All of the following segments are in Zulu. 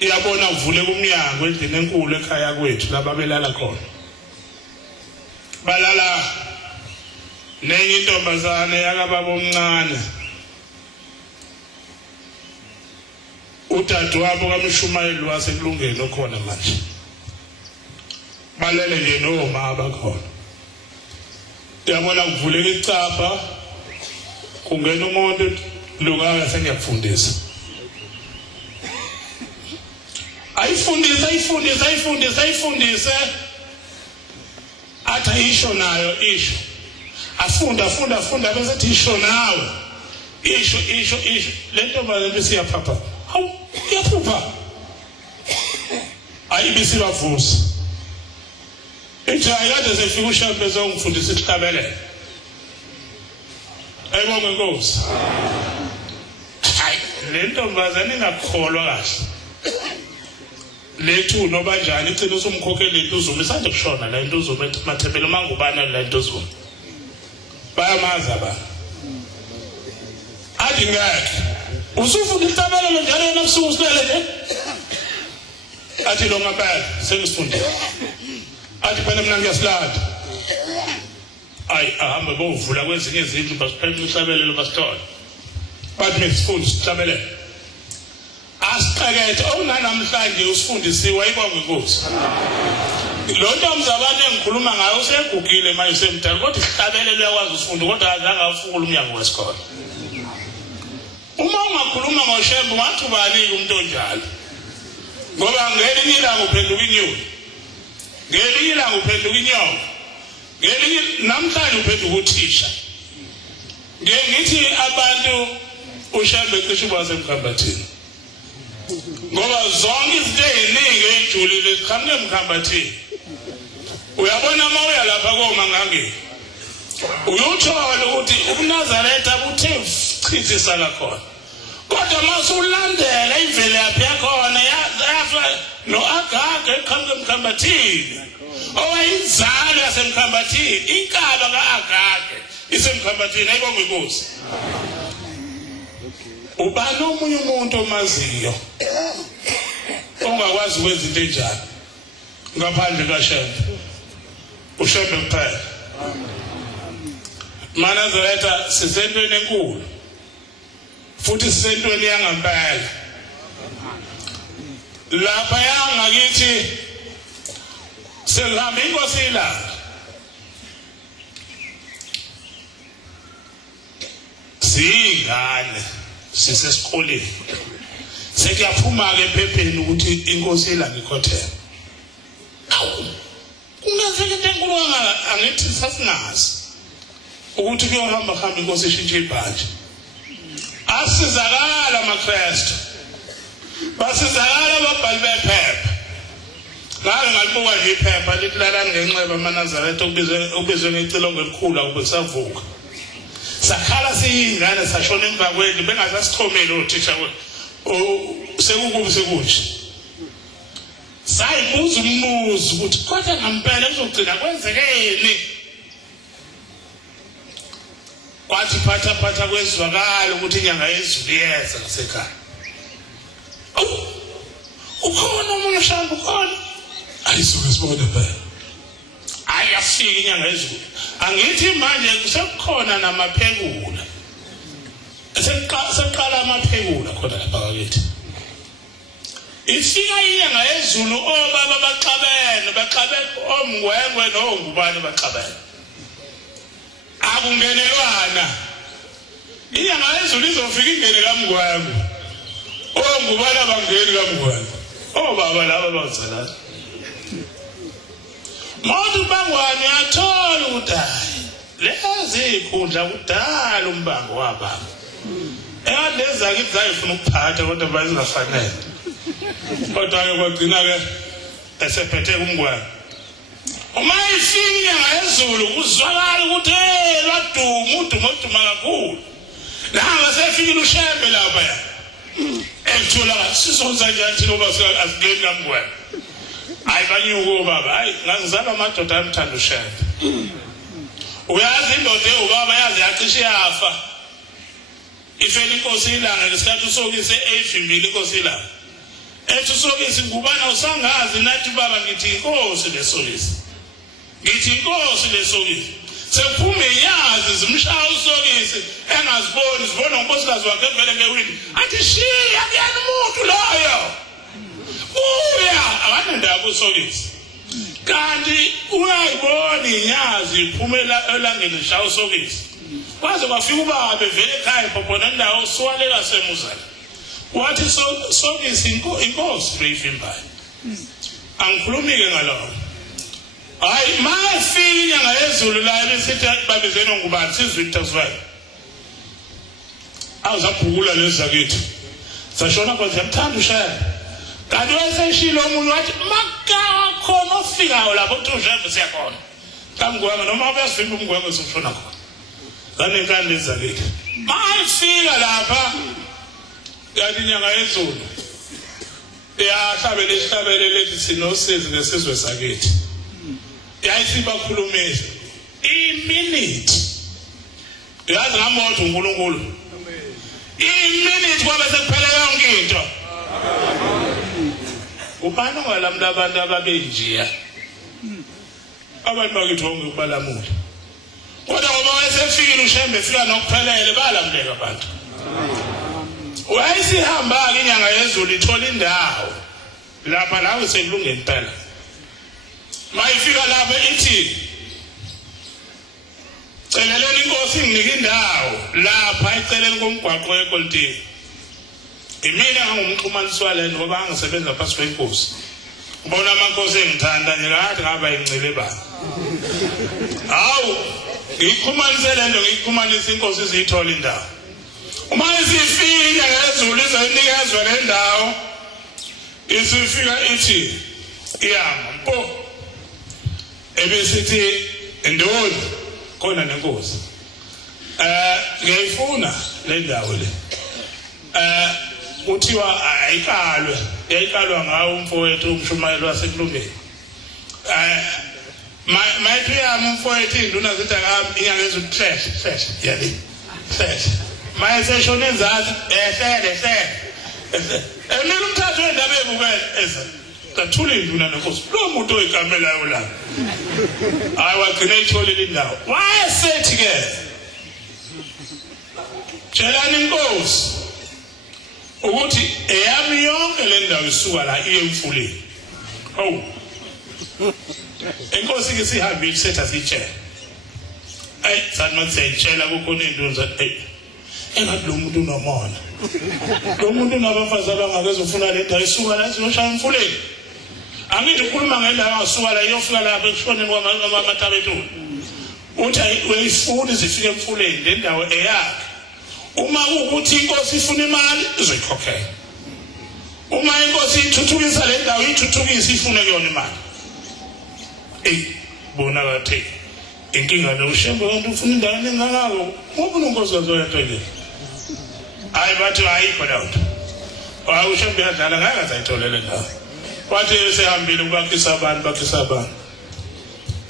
iyabona uvule kumnyango endlini enkulu ekhaya kwethu laba belala khona balala nenye intombazane yakababa omncane utatu wabo kaMshumayeli wasekulungeni okhona manje balele nje noma abakhona uyabona kuvuleka icapha kungena umuntu lungaka sengiyakufundisa ayifundise athi isho nayo isho afunda bese ethi isho nawe isho lento manje siyaphapha hawu iyaphupha ayibisi bavusa ethi ayikade sefika ushambe zongifundisa isihlabelelo ayibonge Nkosi hayi lento mbazane ingakholwa kahle lethu noba njani icela usumkhokhela into uzume isande kushona la into uzume mathebela mangubana la into uzume bayamaza ba athi ngakhe usufunda itabelo njalo yena busuku silele nje athi lo ngapha sengisifundile athi phela mina ngiyasilanda ay ahambe bovula kwezinye izindlu basiphethe isabelelo basithola bathi mesifunda isabelelo asiqekethe okunanamhlanje usifundisiwe ayibonge Nkosi lo ntombi zabantu engikhuluma ngayo usegugile manje usemdala kodwa isihlabelelo uyakwazi usifunda kodwa azange afukule umnyango wesikole uma ungakhuluma ngoshembe ungathi ubani umuntu onjalo ngoba ngelinye ilanga uphenduka inyoni ngelinye ilanga uphenduka inyoka ngelinye namhlanje uphenduka uthisha ngithi abantu ushembe cishe basemkhambathini ngoba zonke izinto eziningi ejulile ziqhamuke emkhambathini uyabona uma uya lapha koMangangeni uyuthola ukuthi uNazaretha abuthe chithisa lakhona kodwa masulandela imvelo yaphi yakhona yafa noAgage eqhamuke emkhambathini owayinzalo yasemkhambathini inkaba kaAgage isemkhambathini ayibonge Nkosi ubani omunye umuntu omaziyo ongakwazi ukwenza into enjalo ngaphandle kaShembe uShembe kuphela Nazaretha sisentweni enkulu futhi sisentweni yangampela lapha yangakithi sehamba inkosi ilanga singane sisesikoleni sekuyaphuma ke ephepheni ukuthi inkosi ilanga ikhotheme awu kungenzeka into enkulu angithi sasingazi ukuthi kuyohamba inkosi ishintshe ibhanje asizakala amaKristu basizakala ababhali bephepha ngake ngalibuka nje iphepha lithi lalani ngenxeba amaNazaretha ubizwe ngecilongo elikhulu ukusavuka sakhala siyingane sashona emva kwendlu bengasasichomeli othisha sekukubi sekunje sayibuza umbuzo ukuthi kodwa ngempela kuzogcina kwenzekeni kwathi phatha kwezwakala ukuthi inyanga yezulu iyeza ngasekhaya ukhona umuntu shamba ukhona ayisuke sibone phela ayafika inyanga yezulu angithi manje kusekukhona namaphekula seqala amaphekula khona lapha bakithi ifika inyanga yezulu obaba baxabene omngwengwe nongubani baxabene akungenelwana inyanga yezulu izofika ingene kaMngwengwe ongubani abangeni kaMngwengwe obaba laba bazalana Mothu bangwani athola ukuthi hayi lezi ikhundla kudala umbango wababa ekadeza kithi zayifuna ukuphatha kodwa bayizingafanele kodwa ke kwagcina ke esephethe kuMngwengwe uma ifika inyanga yezulu kuzwakala ukuthi laduma kakhulu nanga sefikile uShembe lapha ya ekuthola sizonza njani thina ngoba asigeni kaMngwengwe hayi banyuko baba hayi ngazizala amadoda amthanda uShembe uyazi indoda ubaba yazi yacishe yafa ifela inkosi ilanga ngesikhathi usokise eyivimbile inkosi ilanga ethi uSokisi ngubana usangazi nathi baba ngithi inkosi leSokisi. Ngithi inkosi leSokisi. Sephume yazi zimshaya uSokisi engaziboni zibona unkosikazi wakhe vele ngewindi. Athi shiya kuyena umuntu loyo. Uya akanendaba uSokisi. Kanti uyayibona inyazi iphumela elangeni lishaya uSokisi. Kwaze kwafika ubaba bevele ekhaya phopona indawo usiwalela semuzana. Wathi Sokisi inkosi beyivimbayo. Angikhulumike ngalokho. Hayi mafika inyanga yezulu la besithi babizena ngubani sizwe itazwayo. Awuzabhukula lezi zakithi. Sashona kwathi yamthanda ushaya. Kanti wayeseshilo umuntu wathi maka khona ofikayo lapho uthi ushaya siyakhona. Kamngwanga noma uyasivimba umngwanga simshona khona. Kanenkani lezi zakithi. Mafika lapha yathi inyanga yezulu. Yahlabele isihlabele lethi sinosizi ngesizwe sakithi. Yayithi bakhulumisa iminute yazi ngamoto uNkulunkulu iminute kwabe sekuphela yonke into ubani ongalamula abantu ababenjiya abantu bakithi wonke kubalamula kodwa ngoba wayesefikile uShembe fika nokuphelele balamuleka abantu wayesihamba ke inyanga yezulu ithola indawo lapha nawe sekulungile impela mayifika lapha ithi celeleni inkosi nginike indawo lapha eceleni komgwaqo weGolide. Imina ngumxhumaniswa lento ngoba angisebenza phakathi kwenkosi. Ubona amankosi engithanda nje kathi ngaba incile bani. Hawu ngikhumanise lento ngikhumanisa inkosi izithola indawo. Uma isifika ngezulu izonikezwe le ndawo isifika ithi iyama mpo ebesithi ndoni khona nenkosi ngiyifuna le ndawo le uthiwa ayikalwa ngawo umfowethu umshumayeli wasekulungeni mayithi yami umfowethu induna zithi akabi inyanga ezulu yali mayeseshona enzansi ehlele emile umthathu wendaba ebukele kathula induna nenkosi lo muntu oyikamelayo la hayi wagcina itholile indawo wayesethi ke tshelani inkosi ukuthi eyami yonke le ndawo isuka la iye emfuleni inkosi ke sihambile setha sitshela sathi masiyitshela kukhona indunza engathi lo muntu unomona lo muntu unabafazi abangakuzofuna le ndawo isuka la izoshaya emfuleni. Angithi ukhuluma ngendaba ngasuka la iyofika lapha ekushoneni kwamamathabethu. Uthi uyifuna izifike emfuleni le ndawo eyakhe. Uma ukuthi inkosi ifuna imali izoyikhokhela. Uma inkosi ithuthukisa le ndawo ithuthukisa ifune kuyona imali. Bona kathi inkinga noShembe kanti ufuna indawo engangako. Ngoba unonkosi kazoyento le. Hayi bathi ayikho lapho. UShembe yadlala ngeke azayitholela ndawo. Wathi sehambile ukubakisa abantu.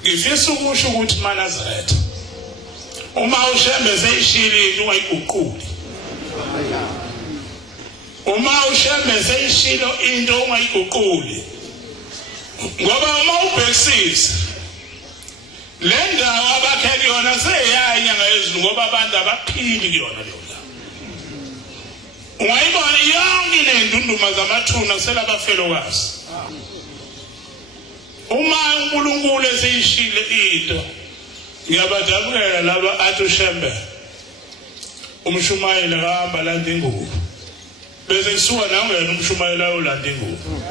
Ngifisa ukusho ukuthi Manazaretha uma uShembe seyishile into ungayiguquli. Uma uShembe seyishilo into ungayiguquli. Ngoba uma ubhekisisa le ndawo abakhe kuyona seyaya inyanga yezulu ngoba abantu abaphili kuyona leyo ndawo. Ungayibona yonke lendunduma zamathuna selabafelokazi. Uma uNkulunkulu eseyishile into ngiyabadabulela laba athi uShembe umshumayeli kahamba landa ingubo bese kusuka nangena umshumayeli ayolanda ingubo.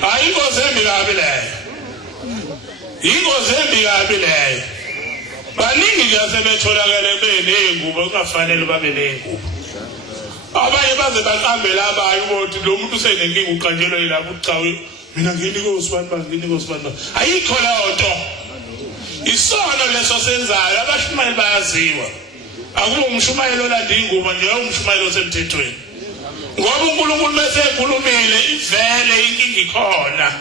Hayi inkosi embi kabi leyo. Inkosi embi kabi leyo. Baningi ke asebetholakala beneyingubo kungafanele babe neyingubo. Abanye baze baqambela abanye ukuthi lo muntu usenenkinga uqanjelwa yilapho ucawe mina nginikosi bani ayikho leyo nto. Isono leso senzayo abashumayeli bayaziwa. Akube umshumayeli olanda ingubo nje umshumayeli osemthethweni. Ngoba uNkulunkulu mase ekhulumile ivele inkinga ikhona.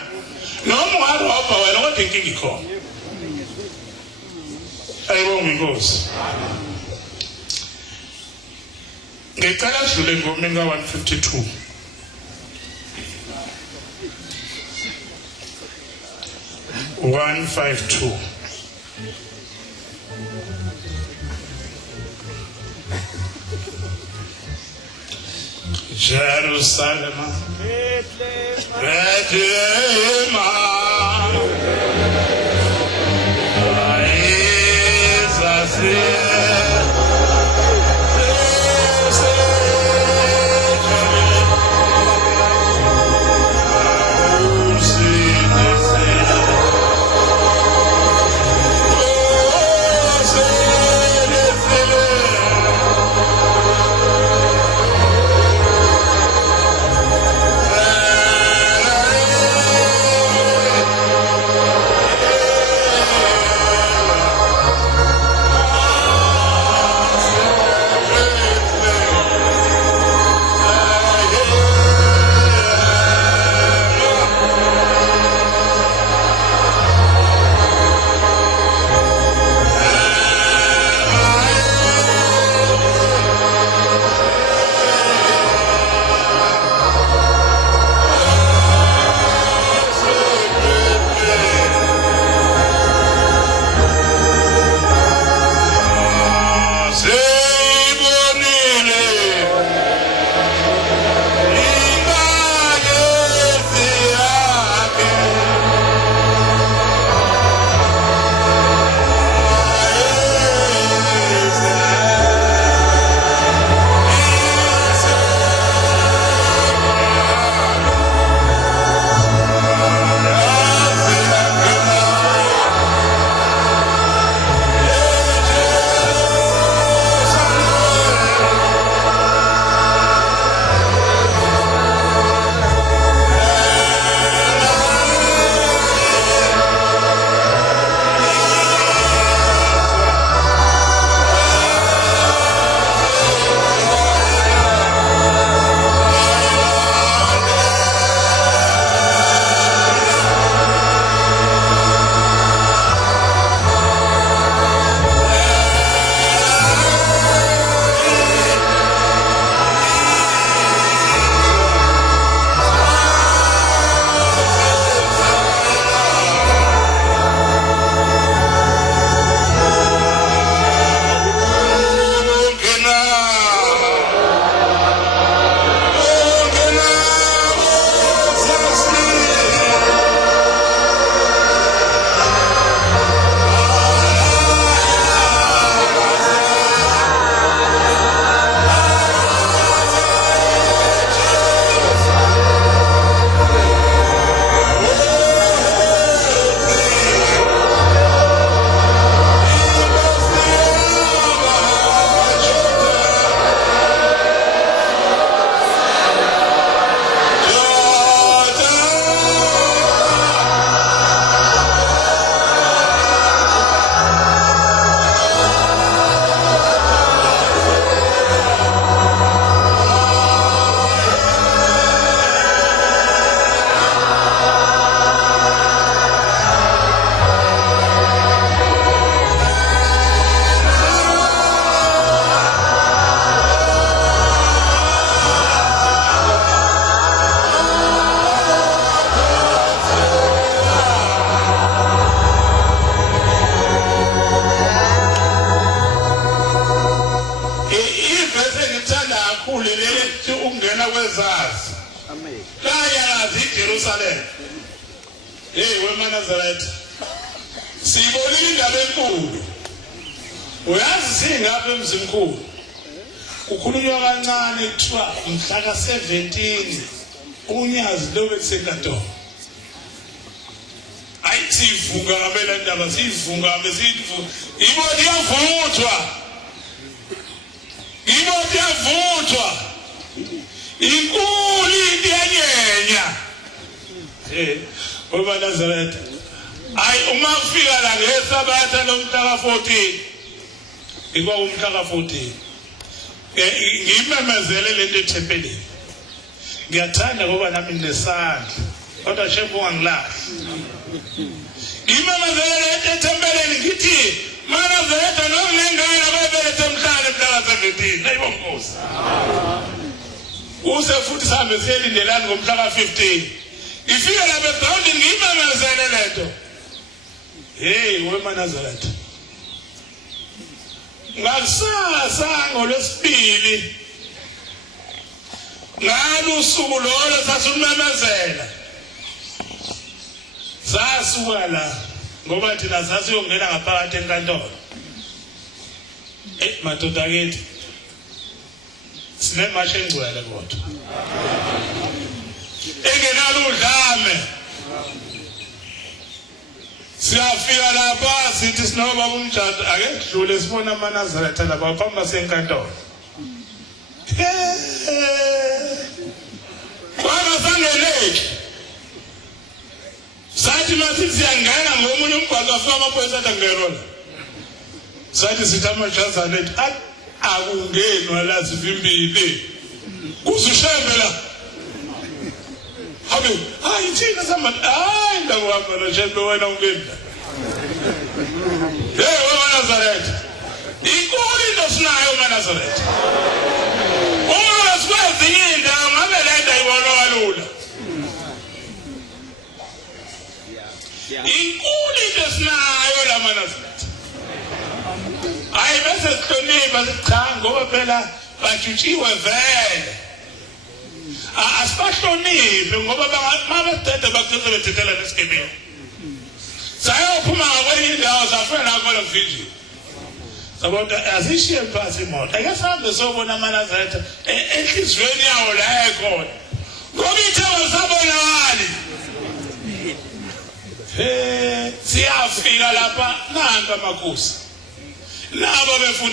Noma ungarobha wena kodwa inkinga ikhona. Ayibonge inkosi. Ngicela sidlule ngomeni ka 152. 152. Jerusalem, Bethlehem, Jerusalem. Wema Nazareth. Sibonile indaba enkulu. Uyazi singapha emzimkhulu. Kukhulunywa kancane kuthiwa mhla ka-17 uNyazi lo besenkantolo. Ayithivunga ngabela ndaba sivunga mesivu. Ibodi yavuthwa. Ibodi yavuthwa. Inkulu indiyanyenya. Wema Nazareth. Ay uma kufika la ngesabatha lomhla ka-14. Ikwa umhla ka-14. Ngimemezele lento ethempelini. Ngiyathanda ngoba nami nesandla. Kodwa shefu wangilahla. Ngimemezele lento ethempelini ngithi mana zethu nokunengane ababelethe emhlanje mhla ka-17. Ayibonkosi. Use futhi sihambe siyelindelana ngomhla ka-15. Ifike lapha egroundini ngimemezele lento. hey weManazaretha ngakusasa ngolwesibili ngalusuku lolo sasimemezela sasuka la ngoba thina sasiyongena ngaphakathi enkantolo madoda akithi sinemashe engcwele kodwa engenalo udlame siyafika lapha sithi sinobaba umjado ake kudlule sibona aManazaretha lapha phamba senkantolo kwabasangeleki sathi mathi siyangena ngomunye umgwaqo afika amaphoyisa athi angenona sathi sithi amajazana ethi akungenwa la zivimbile kuzushembe la habe hayi thina samani hayi ndakuhamba noshembe wena ungena hey weManazaretha inkulu into sinayo weManazaretha uma sikwazi indawo ngabe le nto ayibona kalula inkulu into sinayo la Manazaretha hayi bese sihlonipha cha ngoba phela bajutshiwe vele asibahloniphe ngoba mabedede bakuze bethethela nesigebengu sayophuma kwenye indawo safela khona video sabona azishiye phasi imoto ake sihambe sobona aManazaretha enhlizweni yawo la ekhona ngoba ithebo sabonakali siyafika lapha nanka amakhosi labo befunda